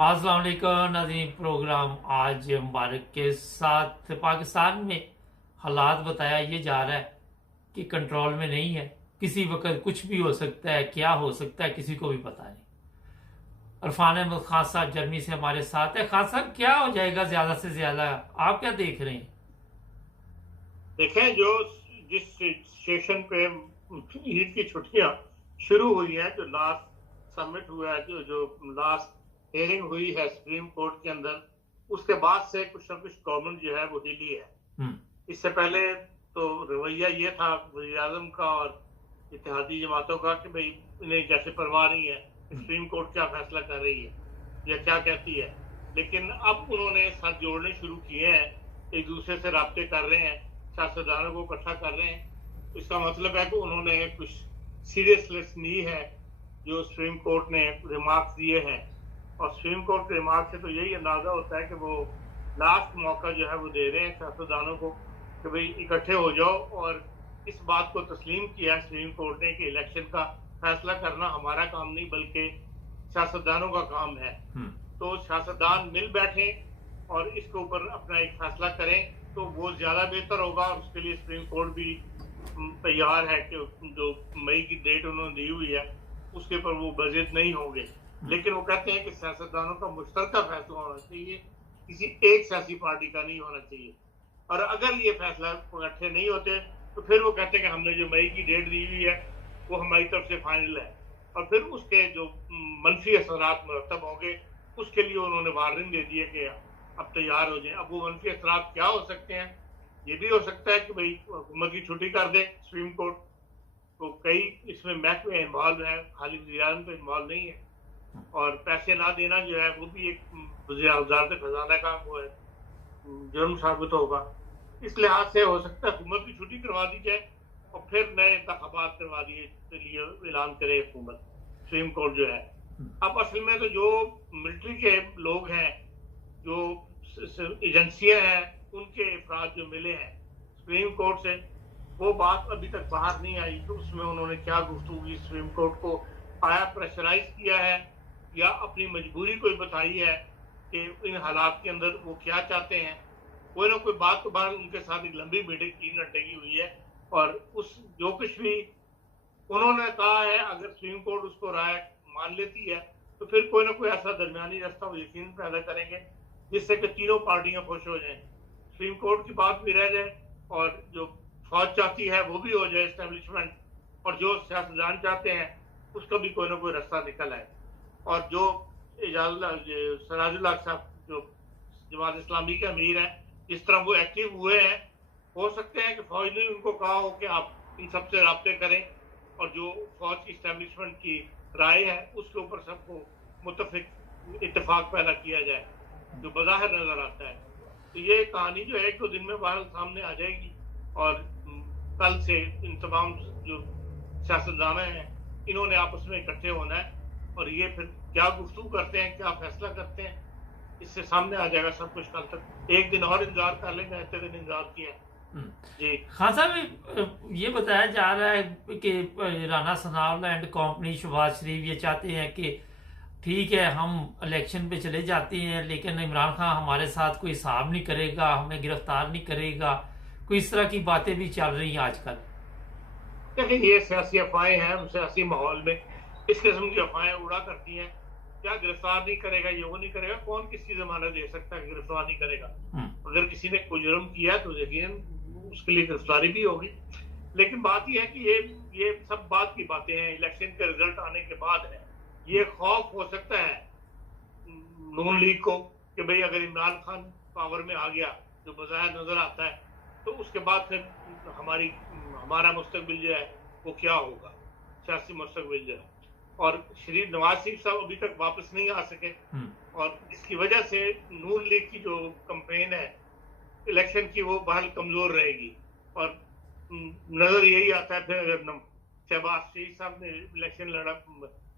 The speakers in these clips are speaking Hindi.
अस्सलाम वालेकुम नाज़रीन। प्रोग्राम आज मुबारक के साथ पाकिस्तान में हालात बताया ये जा रहा है कि कंट्रोल में नहीं है। किसी वक्त कुछ भी हो सकता है, क्या हो सकता है किसी को भी पता नहीं। इरफान अहमद खान साहब जर्मनी से हमारे साथ है। खान साहब, क्या हो जाएगा ज्यादा से ज्यादा, आप क्या देख रहे हैं? देखें, जो जिस स्टेशन पे ईद की छुट्टियां शुरू हुई हैं, जो लास्ट सबमिट हुआ है, जो जो लास्ट हेयरिंग हुई है सुप्रीम कोर्ट के अंदर, उसके बाद से कुछ ना कुछ गवर्नमेंट जो है वो हिली है। इससे पहले तो रवैया ये था वज़ीर आज़म का और इत्तेहादी जमातों का कि भाई इन्हें जैसे परवाह नहीं है सुप्रीम कोर्ट क्या फैसला कर रही है या क्या कहती है। लेकिन अब उन्होंने साथ जोड़ने शुरू किए हैं, एक दूसरे से राब्ते कर रहे हैं, सियासतदानों को इकट्ठा कर रहे हैं। इसका मतलब है कि उन्होंने कुछ सीरियसनेस ली है जो सुप्रीम कोर्ट ने रिमार्क्स दिए हैं। और सुप्रीम कोर्ट के रिमार्क से तो यही अंदाजा होता है कि वो लास्ट मौका जो है वो दे रहे हैं सियासतदानों को कि भाई इकट्ठे हो जाओ। और इस बात को तस्लीम किया सुप्रीम कोर्ट ने कि इलेक्शन का फैसला करना हमारा काम नहीं बल्कि सियासतदानों का काम है। तो सियासतदान मिल बैठे और इसके ऊपर अपना एक फैसला करें तो वो ज्यादा बेहतर होगा। और उसके लिए सुप्रीम कोर्ट भी तैयार है कि जो मई की डेट उन्होंने दी हुई है उसके ऊपर वो बजट नहीं होंगे। लेकिन वो कहते हैं कि सियासतदानों का मुश्तरका फैसला होना चाहिए, किसी एक सियासी पार्टी का नहीं होना चाहिए। और अगर ये फैसला इकट्ठे नहीं होते तो फिर वो कहते हैं कि हमने जो मई की डेट दी हुई है वो हमारी तरफ से फाइनल है। और फिर उसके जो मनफी असरात मुरतब होंगे उसके लिए उन्होंने वार्निंग दे दी है कि अब तैयार हो जाए। अब वो मनफी असरात क्या हो सकते हैं? ये भी हो सकता है कि भाई हुकूमत की छुट्टी कर दे सुप्रीम कोर्ट। तो कई इसमें महकमे इन्वॉल्व है, खाली वज़ीर तो इन्वॉल्व नहीं है। और पैसे ना देना जो है वो भी एक वज़ारत खजाना का वो है, जुर्म साबित होगा। इस लिहाज से हो सकता है हुकूमत की छुट्टी करवा दी जाए और फिर नए इंतखाबात करवा दिए के लिए ऐलान करे हुकूमत, सुप्रीम कोर्ट जो है। अब असल में तो जो मिलिट्री के लोग हैं, जो एजेंसियां हैं, उनके अफराद जो मिले हैं सुप्रीम कोर्ट से, वो बात अभी तक बाहर नहीं आई तो उसमें उन्होंने क्या गुफ्तगू की सुप्रीम कोर्ट को, आया प्रेशराइज किया है या अपनी मजबूरी कोई बताई है कि इन हालात के अंदर वो क्या चाहते हैं। कोई ना कोई बात तो बाहर उनके साथ एक लंबी मीटिंग 3 घंटे की हुई है और उस जो कुछ भी उन्होंने कहा है अगर सुप्रीम कोर्ट उसको राय मान लेती है तो फिर कोई ना कोई ऐसा दरमियानी रास्ता वो यकीन पैदा करेंगे जिससे कि तीनों पार्टियां खुश हो जाएं। सुप्रीम कोर्ट की बात भी रह जाए और जो फौज चाहती है वो भी हो जाए एस्टेब्लिशमेंट, और जो सियासतदान चाहते हैं उसका भी कोई ना कोई रास्ता निकल आए। और जो सराजुल्लाह साहब जो जमात इस्लामी के अमीर हैं, इस तरह वो एक्टिव हुए हैं, हो सकते हैं कि फौज ने उनको कहा हो कि आप इन सबसे राब्ते करें और जो फौज की इस्टेब्लिशमेंट की राय है उसके ऊपर सबको मुत्तफिक इत्तेफाक पैदा किया जाए, जो बज़ाहिर नजर आता है। तो ये कहानी जो है एक दो दिन में बाहर सामने आ जाएगी और कल से इन तमाम जो सियासतदान हैं इन्होंने आपस में इकट्ठे होना है और ये फिर क्या गुफ्तगू करते हैं, क्या फैसला करते हैं, इससे सामने आ जाएगा सब कुछ। कल तक एक दिन और इंतजार कर लेंगे, इतने दिन इंतजार किया जी। खान साहब, ये बताया जा रहा है कि राना सनाउल्लाह एंड कंपनी, शहबाज शरीफ ये चाहते हैं कि ठीक है हम इलेक्शन पे चले जाते हैं लेकिन इमरान खान हमारे साथ कोई हिसाब नहीं करेगा, हमें गिरफ्तार नहीं करेगा। कोई इस तरह की बातें भी चल रही हैं आजकल। देखिए, ये सियासी अफवाहें हैं, सियासी माहौल में इस किस्म की अफवाहें उड़ा करती हैं। क्या गिरफ्तार नहीं करेगा, ये वो नहीं करेगा, कौन किसकी जमानत दे सकता है गिरफ्तार नहीं करेगा? अगर किसी ने कोई जुर्म किया तो यकीन उसके लिए गिरफ्तारी भी होगी। लेकिन बात यह है कि ये सब बात की बातें हैं, इलेक्शन के रिजल्ट आने के बाद है। ये खौफ हो सकता है नून लीग को कि भाई अगर इमरान खान पावर में आ गया जो बज़ाहिर नजर आता है तो उसके बाद फिर हमारा मुस्तकबिल जो है वो क्या होगा, सियासी मुस्तकबिल जो है। और शरीफ नवाज शरीफ साहब अभी तक वापस नहीं आ सके और इसकी वजह से नून लीग की जो कैंपेन है इलेक्शन की वो बहल कमजोर रहेगी। और नजर यही आता है फिर अगर शहबाज शरीफ साहब ने इलेक्शन लड़ा,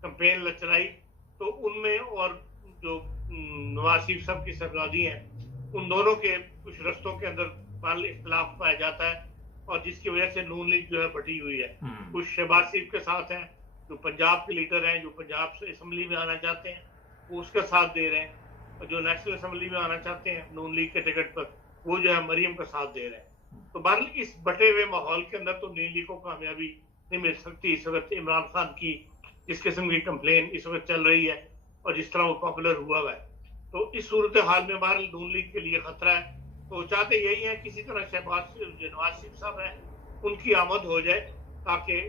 कैंपेन चलाई, तो उनमें और जो नवाज शरीफ साहब की सरदादी हैं उन दोनों के कुछ रस्तों के अंदर बहल इख्तिलाफ पाया जाता है और जिसकी वजह से नून लीग जो है बटी हुई है। कुछ शहबाज शरीफ के साथ हैं जो पंजाब के लीडर हैं, जो पंजाब से असम्बली में आना चाहते हैं, वो उसका साथ दे रहे हैं, और जो नेशनल असेंबली में आना चाहते हैं नून लीग के टिकट पर, वो जो है मरियम का साथ दे रहे हैं। तो बहरहाल इस बटे हुए माहौल के अंदर तो नून लीग को कामयाबी नहीं मिल सकती। इस वक्त इमरान खान की जिस किस्म की कंप्लेन इस वक्त चल रही है और जिस तरह वो पॉपुलर हुआ है, तो इस सूरत हाल में बहरहाल नून लीग के लिए खतरा है। तो चाहते यही है किसी तरह शहबाज जो नवाज शरीफ साहब है उनकी आमद हो जाए, ताकि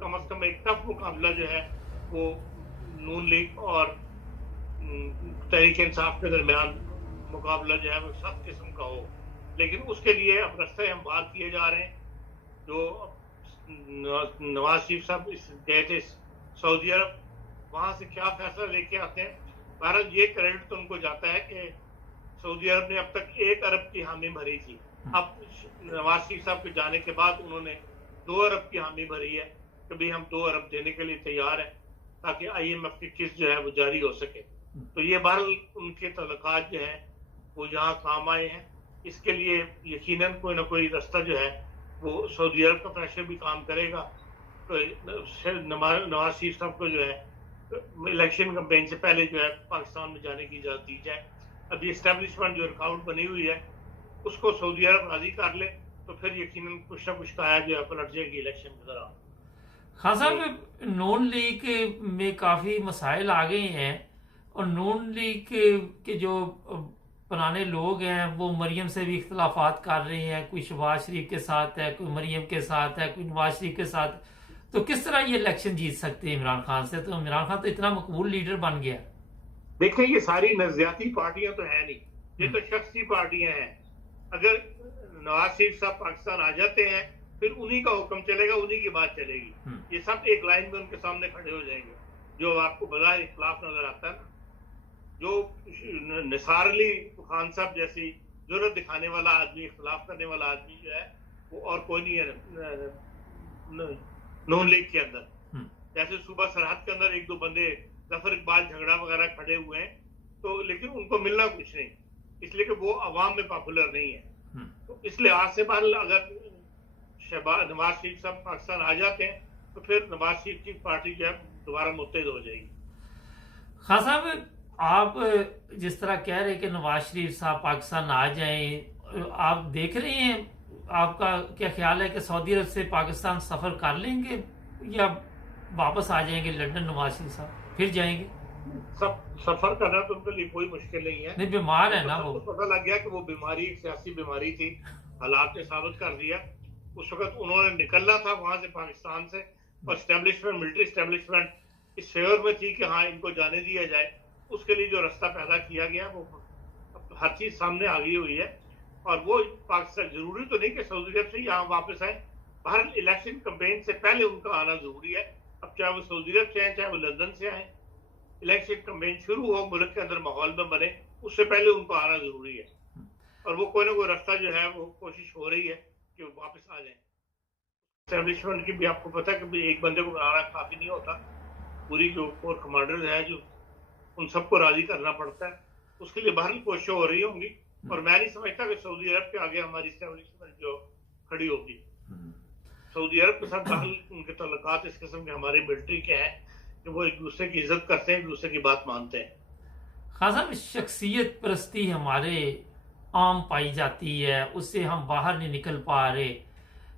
कम से कम एक टफ मुकाबला जो है वो नून लीग और तहरीक इंसाफ के दरमियान मुकाबला जो है वो सख्त किस्म का हो। लेकिन उसके लिए अब रास्ते हम बात किए जा रहे हैं। जो नवाज शरीफ साहब इस गए थे सऊदी अरब, वहां से क्या फैसला लेके आते हैं, भारत ये क्रेडिट तो उनको जाता है कि सऊदी अरब ने अब तक 1 अरब की हामी भरी थी। अब नवाज शरीफ साहब के जाने के बाद उन्होंने 2 अरब की हामी भरी है कि भाई हम 2 अरब देने के लिए तैयार हैं, ताकि IMF की किस्त जो है वो जारी हो सके। तो ये बहरहाल उनके तल्लुकात जो हैं वो यहाँ काम आए हैं। इसके लिए यकीनन कोई ना कोई रास्ता जो है वो सऊदी अरब का प्रेशर भी काम करेगा। तो नवाज शरीफ साहब को जो है इलेक्शन कैंपेन से पहले जो है पाकिस्तान में जाने की इजाजत दी जाए। अभी एस्टेब्लिशमेंट जो रुकावट बनी हुई है उसको सऊदी अरब राजी कर ले तो फिर यकीनन कुछ ना कुछ काया जो है पलट जाएगी इलेक्शन के दौरान। खान साहब, नून लीग में काफ़ी मसाइल आ गए हैं और नून लीग के जो पुराने लोग हैं वो मरियम से भी इख्तलाफात कर रहे हैं। कोई शहबाज शरीफ के साथ है, कोई मरियम के साथ है, कोई नवाज शरीफ के साथ। तो किस तरह ये इलेक्शन जीत सकते हैं इमरान खान से? तो इमरान खान तो इतना मकबूल लीडर बन गया। देखिए, ये सारी नजरियाती पार्टियां तो है नहीं, ये तो शख्सी पार्टियां हैं। अगर नवाज शरीफ साहब पाकिस्तान आ जाते हैं फिर उन्हीं का हुक्म चलेगा, उन्हीं की बात चलेगी। ये सब एक लाइन में उनके सामने खड़े हो जाएंगे। जो आपको बगैर इख्तलाफ नजर आता है ना, जो निसार अली खान साहब जैसी जरूरत दिखाने वाला आदमी, इख्तलाफ करने वाला आदमी जो है वो और कोई नहीं है नून लीग के अंदर। जैसे सूबा सरहद के अंदर 1-2 बंदे जफर इकबाल झगड़ा वगैरह खड़े हुए हैं, तो लेकिन उनको मिलना कुछ नहीं, इसलिए कि वो अवाम में पॉपुलर नहीं है। तो इसलिए आज से बाहर अगर नवाज शरीफ साहब पाकिस्तान आ जाते हैं तो फिर नवाज शरीफ की पार्टी जो है दोबारा मुत्तहिद हो जाएगी। खान साहब, आप जिस तरह कह रहे हैं कि नवाज शरीफ साहब पाकिस्तान आ जाएं, आप देख रहे हैं, आपका क्या ख्याल है कि सऊदी अरब से पाकिस्तान सफर कर लेंगे या वापस आ जाएंगे लंदन नवाज शरीफ साहब फिर जाएंगे? सब सफर करना तो उनके लिए कोई मुश्किल नहीं है। नहीं, बीमार है ना वो। पता लग गया कि वो बीमारी एक सियासी बीमारी थी, हालात ने साबित कर दिया। उस वक्त उन्होंने निकलना था वहां से पाकिस्तान से, और एस्टेब्लिशमेंट, मिलिट्री एस्टेब्लिशमेंट इस फेवर में थी कि हाँ इनको जाने दिया जाए। उसके लिए जो रास्ता पैदा किया गया वो हर चीज सामने आ गई हुई है। और वो पाकिस्तान जरूरी तो नहीं कि सऊदी अरब से यहाँ वापस आए, बाहर इलेक्शन कैंपेन से पहले उनका आना जरूरी है। अब चाहे वो सऊदी अरब से आए चाहे वो लंदन से आए, इलेक्शन कैंपेन शुरू हो, मुल्क के अंदर माहौल में बने, उससे पहले उनको आना जरूरी है। और वो कोई ना कोई रास्ता जो है वो कोशिश हो रही है कि वो वापस आ जाए। एस्टेब्लिशमेंट की भी आपको पता है कि एक बंदे को बनाना काफी नहीं होता, पूरी जो कोर कमांडर्स है जो उन सबको राजी करना पड़ता है। उसके लिए बाहर कोशिशें हो रही होंगी, और मैं नहीं समझता कि सऊदी अरब के आगे हमारी एस्टेब्लिशमेंट जो खड़ी होगी। सऊदी अरब के साथ बाहर उनके तल्लुकात इस किस्म के हमारे मिलिट्री के हैं कि वो एक दूसरे की इज्जत करते हैं, एक दूसरे की बात मानते हैं। खान साहब, शख्सियत परस्ती हमारे आम पाई जाती है, उससे हम बाहर नहीं निकल पा रहे।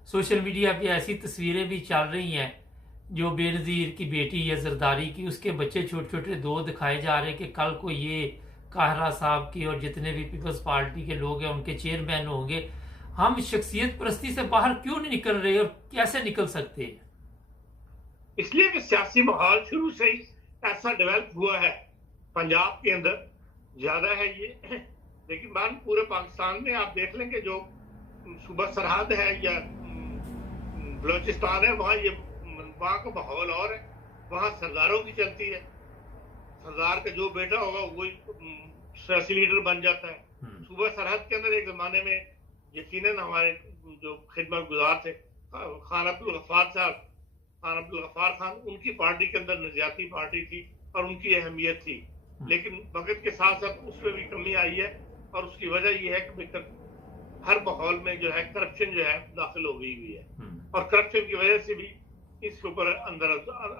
सोशल मीडिया पे ऐसी तस्वीरें भी चल रही हैं, जो बेनज़ीर की बेटी है जरदारी की, उसके बच्चे छोटे छोटे 2 दिखाए जा रहे हैं कि कल को ये काहरा साहब की और जितने भी पीपल्स पार्टी के लोग हैं उनके चेयरमैन होंगे। हम शख्सियत परस्ती से बाहर क्यों नहीं निकल रहे और कैसे निकल सकते हैं? इसलिए कि सियासी माहौल शुरू से ही ऐसा डेवलप हुआ है। पंजाब के अंदर ज्यादा है ये, लेकिन बाद पूरे पाकिस्तान में आप देख लेंगे जो सूबा सरहद है या बलोचिस्तान है, वहाँ का माहौल और है। वहाँ सरदारों की चलती है, सरदार का जो बेटा होगा वही सियासी लीडर बन जाता है। सूबा सरहद के अंदर एक जमाने में यकीनन हमारे जो खिदमत गुजार थे खान अब्दुल गफ्फार साहब, खान अब्दुल गफ्फार खान, उनकी पार्टी के अंदर नजरियाती पार्टी थी और उनकी अहमियत थी। लेकिन वक्त के साथ साथ उसमें भी कमी आई है, और उसकी वजह यह है कि हर माहौल में जो है करप्शन जो है दाखिल हो गई हुई है, और करप्शन की वजह से भी इसके ऊपर अंदर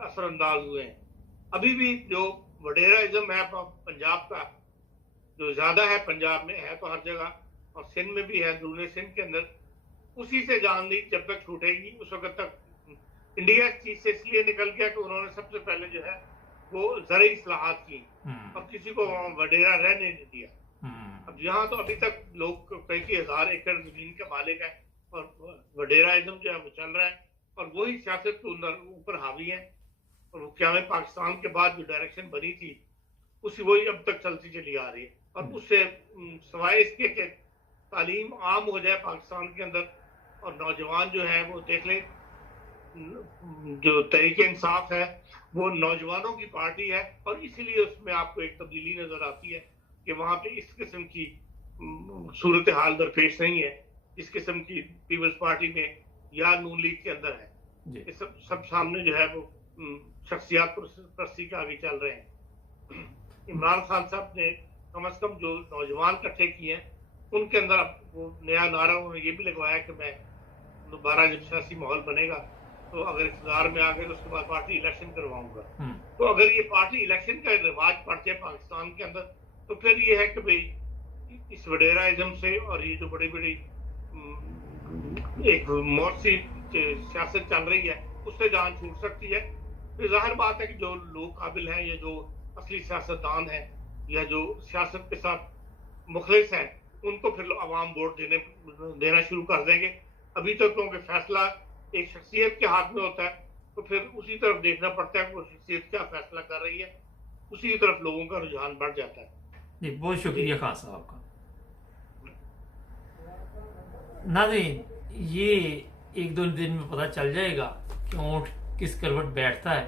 असरअंदाज हुए हैं। अभी भी जो वडेराइज्म है पंजाब का, जो ज्यादा है, पंजाब में है तो हर जगह, और सिंध में भी है, दूने सिंध के अंदर, उसी से जान ली जब तक छूटेगी उस वक्त तक। इंडिया इस चीज से इसलिए निकल गया कि उन्होंने सबसे पहले जो है वो ज़राई इस्लाहात की और किसी को वडेरा रहने नहीं दिया। अब यहाँ तो अभी तक लोग कई हजार एकड़ जमीन के मालिक है और वडेराइज्म जो है वो चल रहा है, और वही सियासत के ऊपर हावी है, और वो क्या पाकिस्तान के बाद जो डायरेक्शन बनी थी उसी वही अब तक चलती चली आ रही है। और उससे सवाए इसके कि तालीम आम हो जाए पाकिस्तान के अंदर और नौजवान जो है वो देख ले, जो तहरीक इंसाफ है वो नौजवानों की पार्टी है, और इसीलिए उसमें आपको एक तब्दीली नजर आती है कि वहां पे इस किस्म की सूरत हाल दरपेश नहीं है इस किस्म की पीपल्स पार्टी में या नून लीग के अंदर है। ये सब सामने जो है वो शख्सियात परस्ती के आगे चल रहे हैं। इमरान खान साहब ने कम से कम जो नौजवान इकट्ठे किए हैं उनके अंदर वो नया नारा उन्होंने ये भी लगवाया कि मैं दोबारा जब सियासी माहौल बनेगा तो अगर इक़्तिदार में आ गए तो उसके बाद पार्टी इलेक्शन करवाऊंगा। तो अगर ये पार्टी इलेक्शन का रिवाज पड़ जाए पाकिस्तान के अंदर तो फिर ये है कि भाई इस वडेराइज्म से और ये जो बड़ी बड़ी एक मौत सी सियासत चल रही है उससे जान छूट सकती है। तो जाहिर बात है कि जो लोग काबिल हैं या जो असली सियासतदान हैं या जो सियासत के साथ मुखलिस हैं उनको फिर अवाम वोट देना शुरू कर देंगे। अभी तक क्योंकि फैसला एक शख्सियत के हाथ में होता है तो फिर उसी तरफ देखना पड़ता है कि वो शख्सियत क्या फैसला कर रही है, उसी तरफ लोगों का रुझान बढ़ जाता है। जी बहुत शुक्रिया खान साहब का। नाज़रीन, ये एक दो दिन में पता चल जाएगा कि ऊँट किस करवट बैठता है,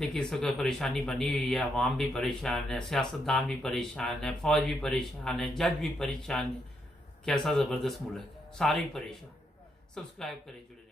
लेकिन इस वक्त परेशानी बनी हुई है, अवाम भी परेशान है, सियासतदान भी परेशान है, फौज भी परेशान है, जज भी परेशान है। कैसा ज़बरदस्त मुल्क है, सारे ही परेशान। सब्सक्राइब करें, जुड़े रहें।